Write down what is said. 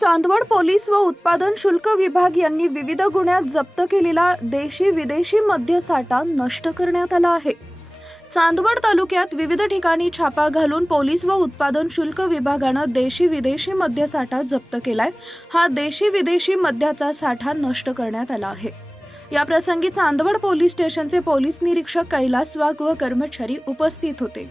Chandwad police व उत्पादन शुल्क विभाग यांनी विविध गुन्ह्यात जप्त केलेला देशी विदेशी मद्यसाठा नष्ट करण्यात आला आहे. चांदवड तालुक्यात विविध ठिकाणी छापा घालून पोलीस व उत्पादन शुल्क विभागानं देशी विदेशी मद्यसाठा जप्त केलाय. हा देशी विदेशी मद्याचा साठा नष्ट करण्यात आला आहे. या प्रसंगी चांदवड पोलीस स्टेशनचे पोलीस निरीक्षक कैलास वाघ व कर्मचारी उपस्थित होते.